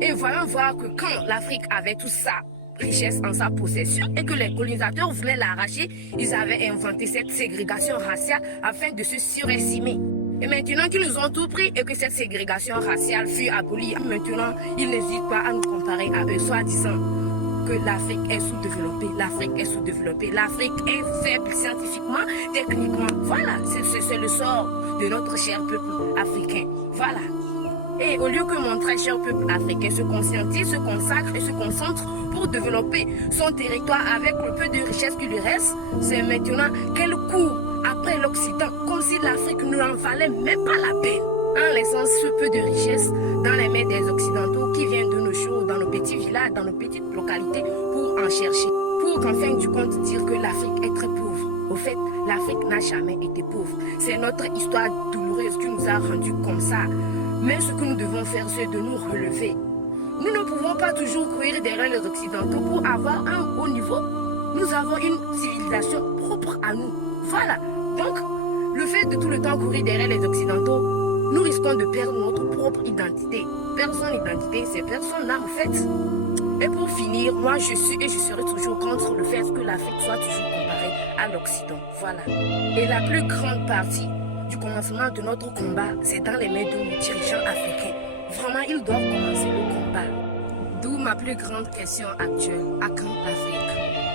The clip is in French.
Et voyons voir que quand l'Afrique avait toute sa richesse en sa possession et que les colonisateurs voulaient l'arracher, ils avaient inventé cette ségrégation raciale afin de se surestimer. Et maintenant qu'ils nous ont tout pris et que cette ségrégation raciale fut abolie, maintenant ils n'hésitent pas à nous comparer à eux, soit disant que l'Afrique est sous-développée, l'Afrique est sous-développée, l'Afrique est faible scientifiquement, techniquement. Voilà, c'est le sort de notre cher peuple africain. Voilà. Et au lieu que mon très cher peuple africain se conscientise, se consacre et se concentre pour développer son territoire avec le peu de richesse qui lui reste, c'est maintenant qu'elle court après l'Occident, comme si l'Afrique ne en valait même pas la peine, en laissant ce peu de richesse dans les mains des Occidentaux qui viennent de nos jours, dans nos petits villages, dans nos petites localités, pour en chercher, pour qu'en fin du compte dire que l'Afrique est très pauvre. Au fait, l'Afrique n'a jamais été pauvre. C'est notre histoire douloureuse qui nous a rendus comme ça. Mais ce que nous devons faire, c'est de nous relever. Nous ne pouvons pas toujours courir derrière les Occidentaux pour avoir un haut niveau. Nous avons une civilisation propre à nous. Voilà. Donc, le fait de tout le temps courir derrière les Occidentaux, nous risquons de perdre notre propre identité. Perdre son identité, c'est perdre son âme, en fait. Et pour finir, moi, je suis et je serai toujours contre le fait que l'Afrique soit toujours comparée à l'Occident. Voilà. Et la plus grande partie du commencement de notre combat, c'est dans les mains de nos dirigeants africains. Vraiment, ils doivent commencer le combat. D'où ma plus grande question actuelle. À quand l'Afrique?